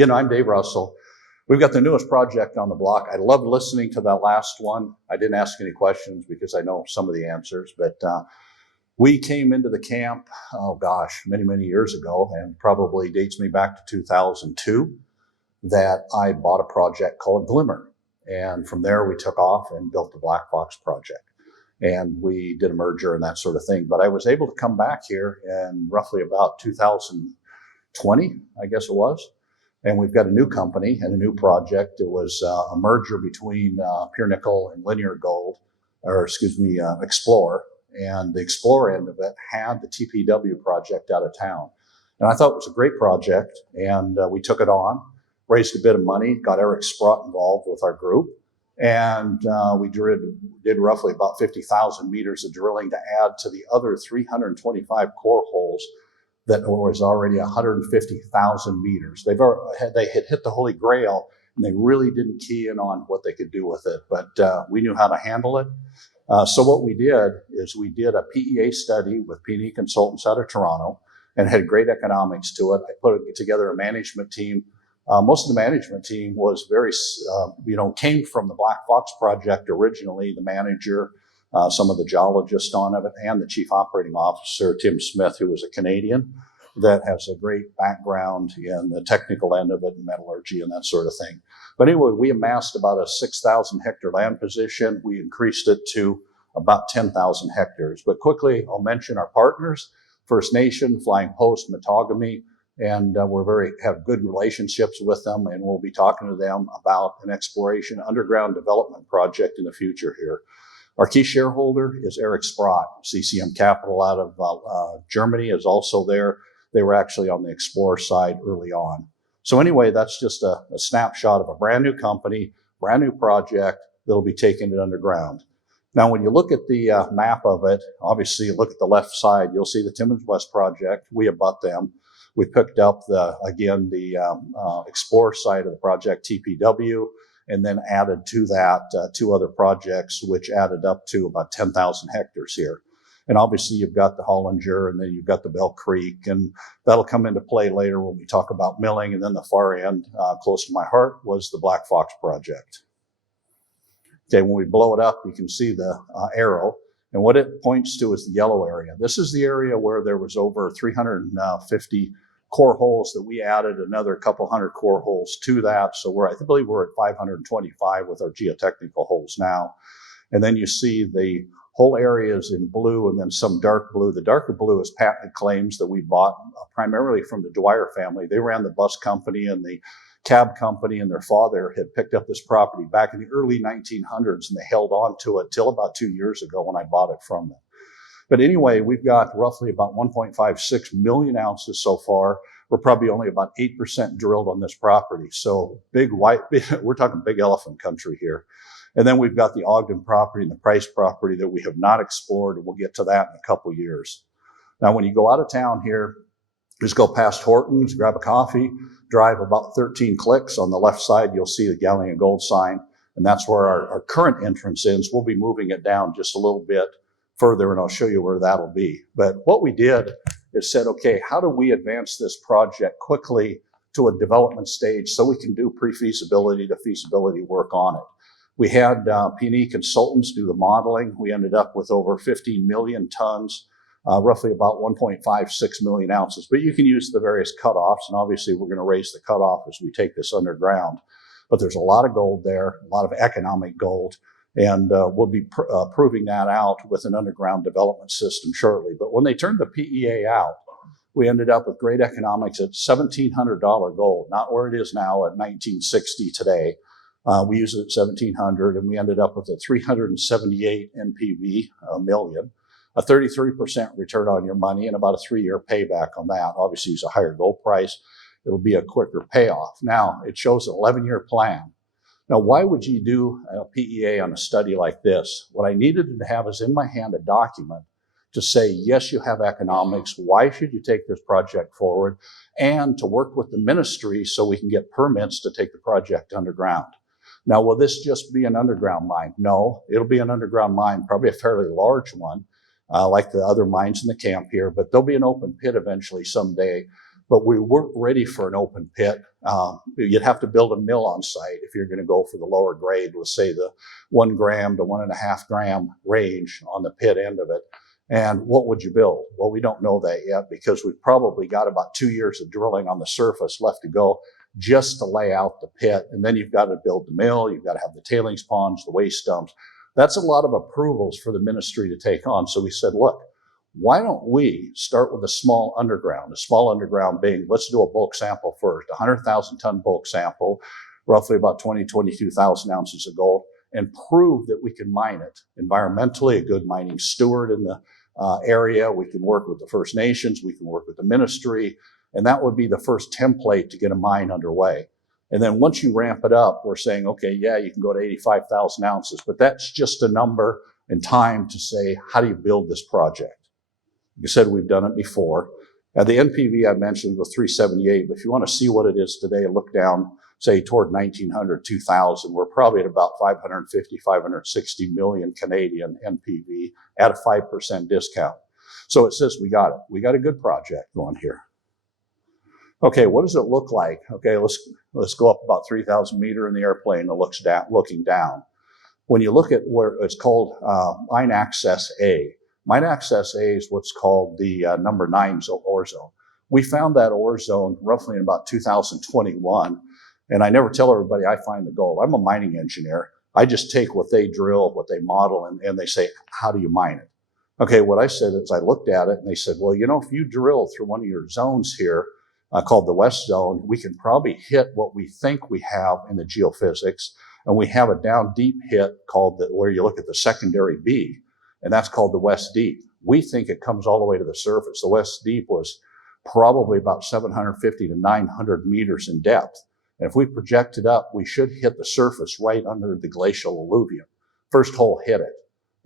I'm Dave Russell. We've got the newest project on the block. I loved listening to that last one. I didn't ask any questions because I know some of the answers, but we came into the camp, many, many years ago, and probably dates me back to 2002, that I bought a project called Glimmer. And from there, we took off and built the Black Fox project. And we did a merger and that sort of thing. But I was able to come back here in roughly about 2020, I guess it was. And we've got a new company and a new project. It was a merger between Pure Nickel and Explorer. And the Explorer end of it had the TPW project out of town. And I thought it was a great project. And we took it on, raised a bit of money, got Eric Sprott involved with our group. And we did roughly about 50,000 meters of drilling to add to the other 325 core holes that was already 150,000 meters. They had hit the Holy Grail, and they really didn't key in on what they could do with it. But we knew how to handle it. So what we did is we did a PEA study with P&E Consultants out of Toronto and had great economics to it. I put together a management team. Most of the management team was came from the Black Fox project originally, the manager, some of the geologists on it, and the chief operating officer, Tim Smith, who was a Canadian that has a great background in the technical end of it, and metallurgy and that sort of thing. But anyway, we amassed about a 6,000 hectare land position. We increased it to about 10,000 hectares. But quickly, I'll mention our partners, First Nation, Flying Post, Matagami, and have good relationships with them, and we'll be talking to them about an exploration underground development project in the future here. Our key shareholder is Eric Sprott. CCM Capital out of Germany is also there. They were actually on the Explorer side early on. So anyway, that's just a snapshot of a brand new company, brand new project that'll be taking it underground. Now, when you look at the map of it, obviously look at the left side, you'll see the Timmins West project. We abut them. We picked up the Explorer side of the project, TPW, and then added to that two other projects, which added up to about 10,000 hectares here. And obviously you've got the Hollinger, and then you've got the Bell Creek, and that'll come into play later when we talk about milling. And then the far end, close to my heart, was the Black Fox project. Okay, when we blow it up, you can see the arrow. And what it points to is the yellow area. This is the area where there was over 350 core holes that we added another couple hundred core holes to that. So I believe we're at 525 with our geotechnical holes now. And then you see the whole areas in blue and then some dark blue. The darker blue is patent claims that we bought primarily from the Dwyer family. They ran the bus company and the cab company, and their father had picked up this property back in the early 1900s, and they held on to it till about 2 years ago when I bought it from them. But anyway, we've got roughly about 1.56 million ounces so far. We're probably only about 8% drilled on this property. So we're talking big elephant country here. And then we've got the Ogden property and the Price property that we have not explored, and we'll get to that in a couple years. Now, when you go out of town here, just go past Horton's, grab a coffee, drive about 13 clicks. On the left side, you'll see the Galleon Gold sign, and that's where our current entrance is. We'll be moving it down just a little bit further, and I'll show you where that'll be. But what we did is said, okay, how do we advance this project quickly to a development stage so we can do pre-feasibility to feasibility work on it? We had P&E Consultants do the modeling. We ended up with over 15 million tons, roughly about 1.56 million ounces. But you can use the various cutoffs, and obviously we're going to raise the cutoff as we take this underground. But there's a lot of gold there, a lot of economic gold, and we'll be proving that out with an underground development system shortly. But when they turned the PEA out, we ended up with great economics at $1,700 gold, not where it is now at $1,960 today. We used it at $1,700, and we ended up with a 378 NPV, a million, a 33% return on your money, and about a 3-year payback on that. Obviously, use a higher gold price, it'll be a quicker payoff. Now, it shows an 11-year plan. Now, why would you do a PEA on a study like this? What I needed to have is in my hand a document to say, yes, you have economics. Why should you take this project forward? And to work with the ministry so we can get permits to take the project underground. Now, will this just be an underground mine? No, it'll be an underground mine, probably a fairly large one, like the other mines in the camp here, but there'll be an open pit eventually someday but we weren't ready for an open pit. You'd have to build a mill on site if you're going to go for the lower grade, let's say the 1 gram to 1.5 gram range on the pit end of it. And what would you build? Well, we don't know that yet because we've probably got about 2 years of drilling on the surface left to go just to lay out the pit. And then you've got to build the mill, you've got to have the tailings ponds, the waste dumps. That's a lot of approvals for the ministry to take on. So we said, look, why don't we start with a small underground being, let's do a bulk sample first, 100,000 ton bulk sample, roughly about 22,000 ounces of gold, and prove that we can mine it environmentally, a good mining steward in the area. We can work with the First Nations, we can work with the ministry, and that would be the first template to get a mine underway. And then once you ramp it up, we're saying, okay, yeah, you can go to 85,000 ounces, but that's just a number and time to say, how do you build this project? Like I said, we've done it before. The NPV I mentioned was 378, but if you want to see what it is today, look down, say, toward 1900, 2000, we're probably at about 550, 560 million Canadian NPV at a 5% discount. So it says we got it. We got a good project going here. Okay, what does it look like? Okay, let's go up about 3,000 meters in the airplane and looking down. When you look at where it's called Mine Access A, Mine Access A is what's called the number 9 ore zone. We found that ore zone roughly in about 2021, and I never tell everybody I find the gold. I'm a mining engineer. I just take what they drill, what they model, and they say, how do you mine it? Okay, what I said is I looked at it, and they said, well, you know, if you drill through one of your zones here, called the West Zone, we can probably hit what we think we have in the geophysics, and we have a down deep hit called where you look at the secondary B, and that's called the West Deep. We think it comes all the way to the surface. The West Deep was probably about 750 to 900 meters in depth. And if we project it up, we should hit the surface right under the glacial alluvium. First hole hit it,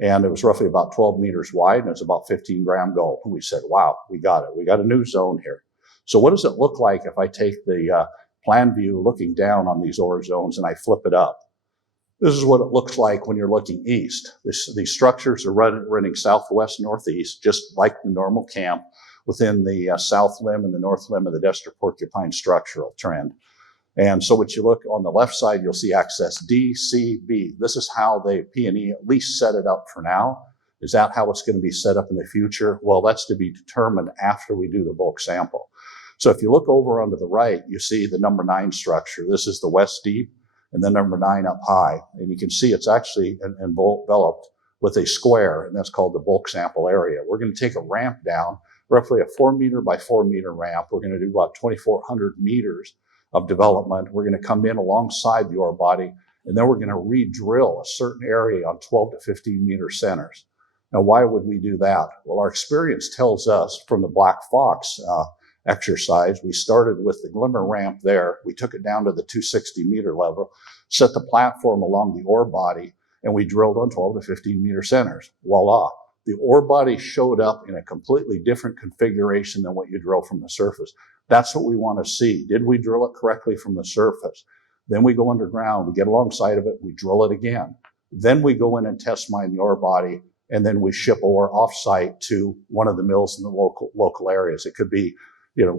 and it was roughly about 12 meters wide, and it's about 15 gram gold. And we said, wow, we got it. We got a new zone here. So what does it look like if I take the plan view looking down on these ore zones and I flip it up? This is what it looks like when you're looking east. These structures are running southwest, northeast, just like the normal camp within the south limb and the north limb of the Destor-Porcupine structural trend. And so what you look on the left side, you'll see access D, C, B. This is how they P&E at least set it up for now. Is that how it's going to be set up in the future? Well, that's to be determined after we do the bulk sample. So if you look over onto the right, you see the number 9 structure. This is the West Deep and the number 9 up high. And you can see it's actually enveloped with a square, and that's called the bulk sample area. We're going to take a ramp down, roughly a 4 meter by 4 meter ramp. We're going to do about 2,400 meters of development. We're going to come in alongside the ore body, and then we're going to re-drill a certain area on 12 to 15 meter centers. Now, why would we do that? Well, our experience tells us from the Black Fox exercise, we started with the glimmer ramp there. We took it down to the 260 meter level, set the platform along the ore body, and we drilled on 12 to 15 meter centers. Voila. The ore body showed up in a completely different configuration than what you drill from the surface. That's what we want to see. Did we drill it correctly from the surface? Then we go underground, we get alongside of it, we drill it again. Then we go in and test mine the ore body, and then we ship ore off-site to one of the mills in the local areas. It could be,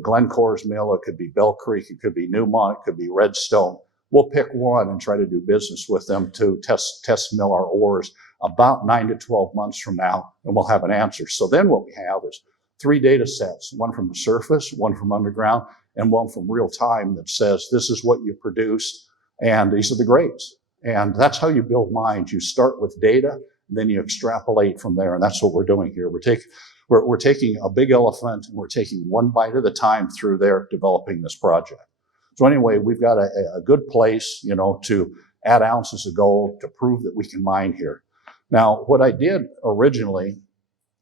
Glencore's mill, it could be Bell Creek, it could be Newmont, it could be Redstone. We'll pick one and try to do business with them to test mill our ores about 9 to 12 months from now, and we'll have an answer. So then what we have is 3 data sets, one from the surface, one from underground, and one from real time that says this is what you produced, and these are the grades. And that's how you build mines. You start with data, and then you extrapolate from there, and that's what we're doing here. We're taking a big elephant, and we're taking one bite at a time through there, developing this project. So anyway, we've got a good place, to add ounces of gold to prove that we can mine here. Now, what I did originally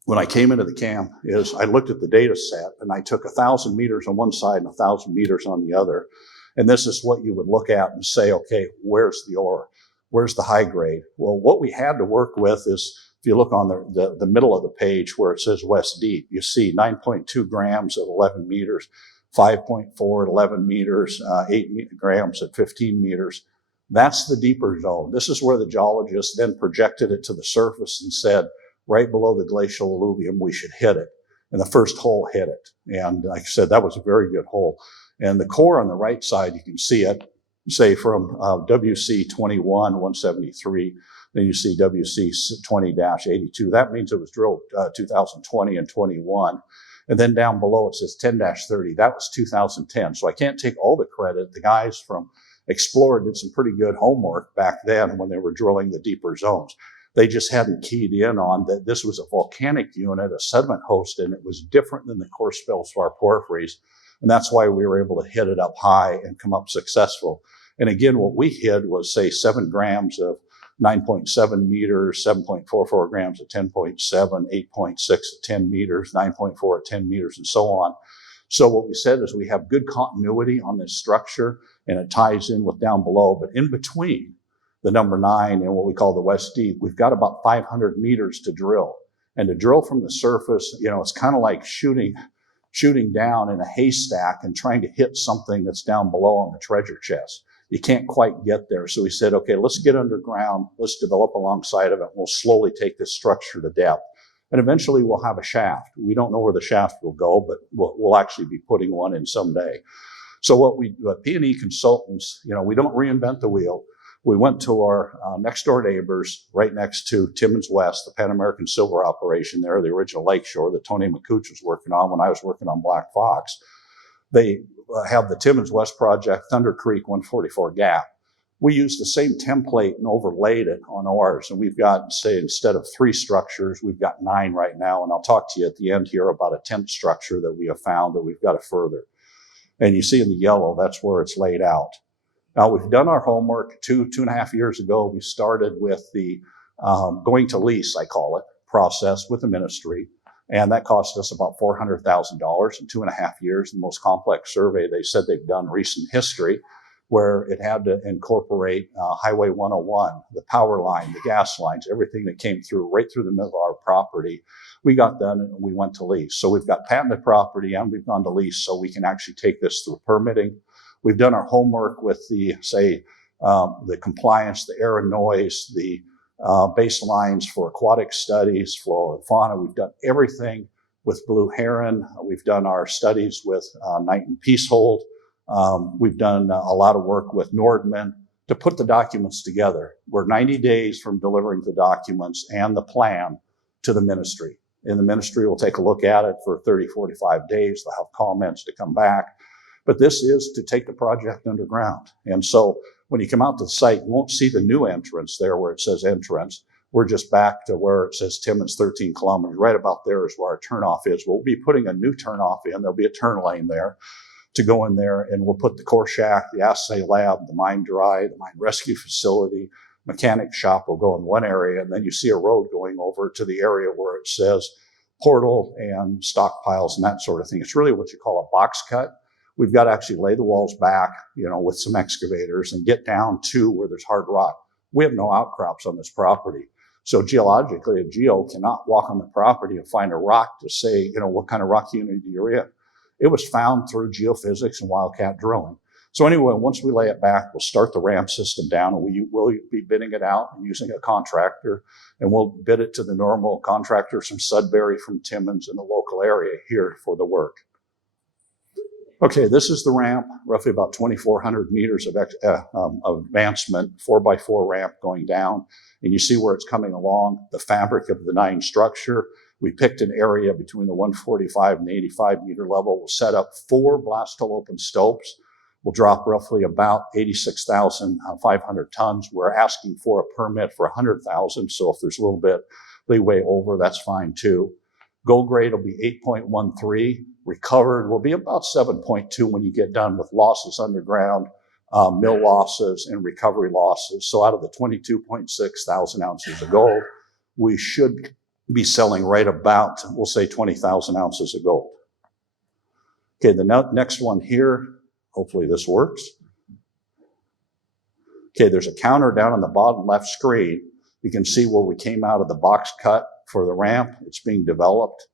when I came into the camp is I looked at the data set, and I took 1,000 meters on one side and 1,000 meters on the other. And this is what you would look at and say, okay, where's the ore? Where's the high grade? Well, what we had to work with is, if you look on the middle of the page where it says West Deep, you see 9.2 grams at 11 meters, 5.4 at 11 meters, 8 grams at 15 meters. That's the deeper zone. This is where the geologists then projected it to the surface and said, right below the glacial alluvium, we should hit it. and the first hole hit it. And like I said, that was a very good hole. And the core on the right side, you can see it, say from WC 21-173, then you see WC 20-82. That means it was drilled 2020 and 21. And then down below it says 10-30. That was 2010. So I can't take all the credit. The guys from Explorer did some pretty good homework back then when they were drilling the deeper zones. They just hadn't keyed in on that this was a volcanic unit, a sediment host, and it was different than the core feldspar porphyries. And that's why we were able to hit it up high and come up successful. And again, what we hit was, say, 7 grams of 9.7 meters, 7.44 grams at 10.7, 8.6 at 10 meters, 9.4 at 10 meters, and so on. So what we said is we have good continuity on this structure, and it ties in with down below. But in between the number 9 and what we call the West Deep, we've got about 500 meters to drill. And to drill from the surface, you know, it's kind of like shooting down in a haystack and trying to hit something that's down below on the treasure chest. You can't quite get there. So we said, okay, let's get underground. Let's develop alongside of it. We'll slowly take this structure to depth. And eventually we'll have a shaft. We don't know where the shaft will go, but we'll actually be putting one in someday. So what P&E consultants, you know, we don't reinvent the wheel. We went to our next door neighbors right next to Timmins West, the Pan American Silver operation there, the original Lakeshore that Tony McCooch was working on when I was working on Black Fox. They have the Timmins West project, Thunder Creek 144 Gap. We used the same template and overlaid it on ours. And we've got, say, instead of 3 structures, we've got 9 right now. And I'll talk to you at the end here about a 10th structure that we have found that we've got to further. And you see in the yellow, that's where it's laid out. Now, we've done our homework 2.5 years ago. We started with the going to lease, I call it, process with the ministry. And that cost us about $400,000 in 2.5 years. The most complex survey they said they've done in recent history, where it had to incorporate Highway 101, the power line, the gas lines, everything that came through right through the middle of our property. We got done and we went to lease. So we've got patented property and we've gone to lease so we can actually take this through permitting. We've done our homework with the, say, the compliance, the air and noise, the baselines for aquatic studies, flora and fauna. We've done everything with Blue Heron. We've done our studies with Night and Peacehold. We've done a lot of work with Nordman to put the documents together. We're 90 days from delivering the documents and the plan to the ministry. And the ministry will take a look at it for 30, 45 days. They'll have comments to come back. But this is to take the project underground. And so when you come out to the site, you won't see the new entrance there where it says entrance. We're just back to where it says Timmins 13 kilometers. Right about there is where our turnoff is. We'll be putting a new turnoff in. There'll be a turn lane there to go in there, and we'll put the core shack, the assay lab, the mine dry, the mine rescue facility, mechanic shop will go in one area, and then you see a road going over to the area where it says portal and stockpiles and that sort of thing. It's really what you call a box cut. We've got to actually lay the walls back, you know, with some excavators and get down to where there's hard rock. We have no outcrops on this property. So geologically, a geo cannot walk on the property and find a rock to say, you know, what kind of rock unit you're in. It was found through geophysics and wildcat drilling. So anyway, once we lay it back, we'll start the ramp system down, and we'll be bidding it out and using a contractor, and we'll bid it to the normal contractors from Sudbury, from Timmins, in the local area here for the work. Okay, this is the ramp, roughly about 2,400 meters of advancement, 4x4 ramp going down. And you see where it's coming along, the fabric of the 9 structure. We picked an area between the 145 and 85 meter level. We'll set up 4 blast hole open stopes. We'll drop roughly about 86,500 tons. We're asking for a permit for 100,000. So if there's a little bit leeway over, that's fine too. Gold grade will be 8.13. Recovered will be about 7.2 when you get done with losses underground, mill losses, and recovery losses. So out of the 22.6 thousand ounces of gold, we should be selling right about, we'll say, 20,000 ounces of gold. Okay, the next one here, hopefully this works. Okay, there's a counter down on the bottom left screen. You can see where we came out of the box cut for the ramp. It's being developed,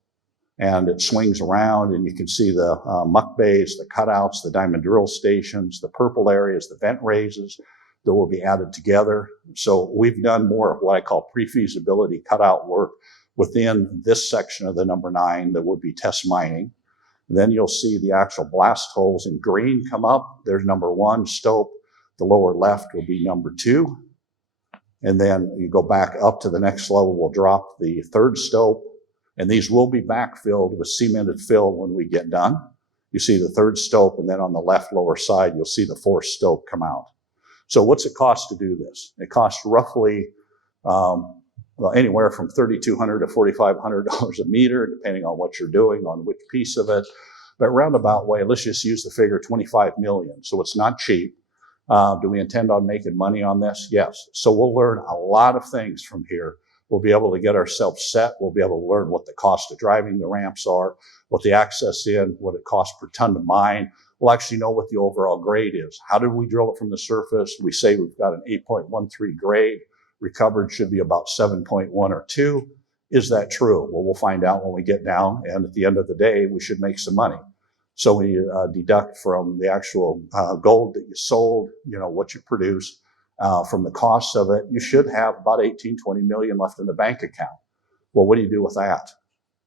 and it swings around, and you can see the muck bays, the cutouts, the diamond drill stations, the purple areas, the vent raises that will be added together. So we've done more of what I call pre-feasibility cutout work. within this section of the number 9 that would be test mining. Then you'll see the actual blast holes in green come up. There's number 1 stope. The lower left will be number 2. And then you go back up to the next level, we'll drop the 3rd stope. And these will be backfilled with cemented fill when we get done. You see the 3rd stope, and then on the left lower side, you'll see the 4th stope come out. So what's it cost to do this? It costs roughly anywhere from $3,200 to $4,500 a meter, depending on what you're doing, on which piece of it. But roundabout way, let's just use the figure 25 million. So it's not cheap. Do we intend on making money on this? Yes. So we'll learn a lot of things from here. We'll be able to get ourselves set. We'll be able to learn what the cost of driving the ramps are, what the access in, what it costs per ton to mine. We'll actually know what the overall grade is. How did we drill it from the surface? We say we've got an 8.13 grade. Recovered should be about 7.1 or 2. Is that true? Well, we'll find out when we get down, and at the end of the day, we should make some money. So we deduct from the actual gold that you sold, what you produced, from the cost of it, you should have about 18, 20 million left in the bank account. Well, what do you do with that?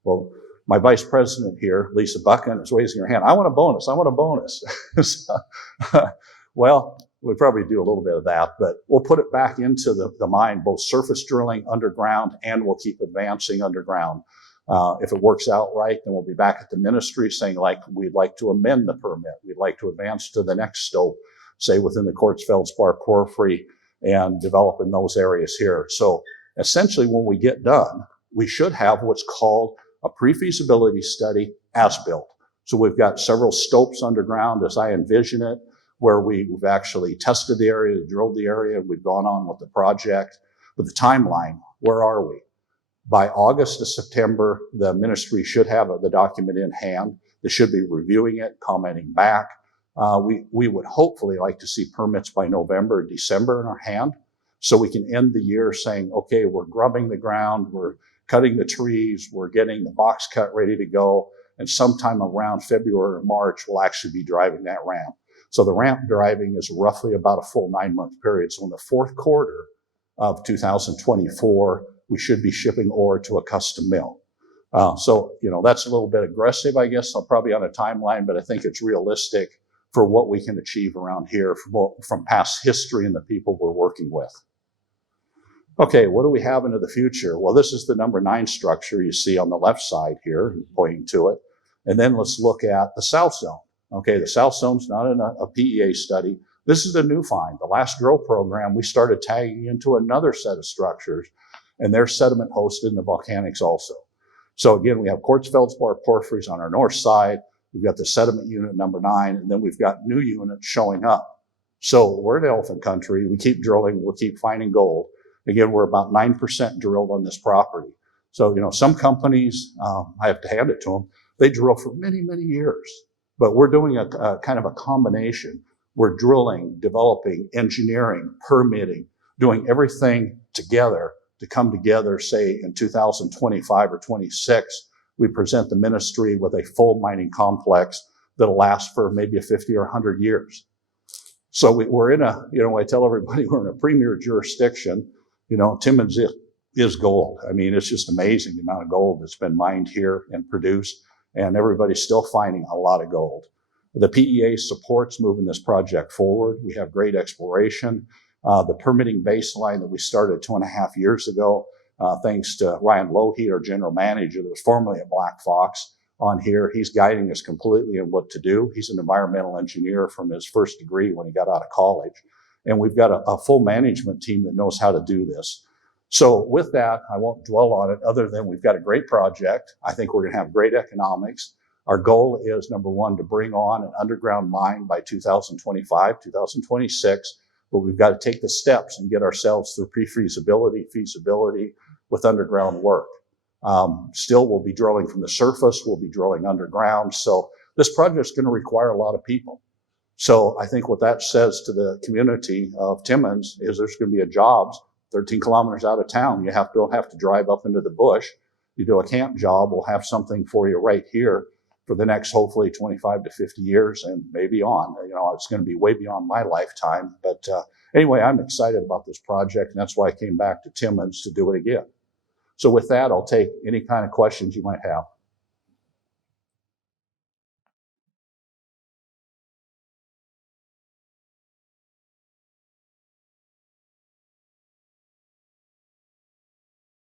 Well, my vice president here, Lisa Buchan, is raising her hand. I want a bonus. I want a bonus. Well, we probably do a little bit of that, but we'll put it back into the mine, both surface drilling underground, and we'll keep advancing underground. If it works out right, then we'll be back at the ministry saying, we'd like to amend the permit. We'd like to advance to the next stope, say within the quartz feldspar porphyry, and develop in those areas here. So essentially, when we get done, we should have what's called a pre-feasibility study as built. So we've got several stopes underground as I envision it, where we've actually tested the area, drilled the area, we've gone on with the project. But the timeline, where are we? By August to September, the ministry should have the document in hand. They should be reviewing it, commenting back. We would hopefully like to see permits by November, December in our hand, so we can end the year saying, okay, we're grubbing the ground, we're cutting the trees, we're getting the box cut ready to go, and sometime around February or March, we'll actually be driving that ramp. So the ramp driving is roughly about a full 9-month period. So in the 4th quarter of 2024, we should be shipping ore to a custom mill. So that's a little bit aggressive, I guess, probably on a timeline, but I think it's realistic for what we can achieve around here from past history and the people we're working with. Okay, what do we have into the future? Well, this is the number 9 structure you see on the left side here, pointing to it. And then let's look at the south zone. Okay, the south zone's not in a PEA study. This is a new find. The last drill program, we started tagging into another set of structures, and they're sediment hosted in the volcanics also. So again, we have quartz feldspar porphyries on our north side. We've got the sediment unit number 9, and then we've got new units showing up. So we're in elephant country. We keep drilling. We'll keep finding gold. Again, we're about 9% drilled on this property. So, some companies, I have to hand it to them, they drill for many, many years. But we're doing a kind of a combination. We're drilling, developing, engineering, permitting, doing everything together to come together, say, in 2025 or 26, we present the ministry with a full mining complex that'll last for maybe 50 or 100 years. So we're in I tell everybody we're in a premier jurisdiction. Timmins is gold. I mean, it's just amazing the amount of gold that's been mined here and produced, and everybody's still finding a lot of gold. The PEA supports moving this project forward. We have great exploration. The permitting baseline that we started 2.5 years ago, thanks to Ryan Lougheed, our general manager, that was formerly at Black Fox on here. He's guiding us completely in what to do. He's an environmental engineer from his first degree when he got out of college. And we've got a full management team that knows how to do this. So with that, I won't dwell on it other than we've got a great project. I think we're going to have great economics. Our goal is, number 1, to bring on an underground mine by 2025, 2026. But we've got to take the steps and get ourselves through pre-feasibility, feasibility with underground work. Still, we'll be drilling from the surface. We'll be drilling underground. So this project is going to require a lot of people. So I think what that says to the community of Timmins is there's going to be a jobs 13 kilometers out of town. You don't have to drive up into the bush. You do a camp job. We'll have something for you right here for the next, hopefully, 25 to 50 years and maybe on. It's going to be way beyond my lifetime. But anyway, I'm excited about this project, and that's why I came back to Timmins to do it again. So with that, I'll take any kind of questions you might have.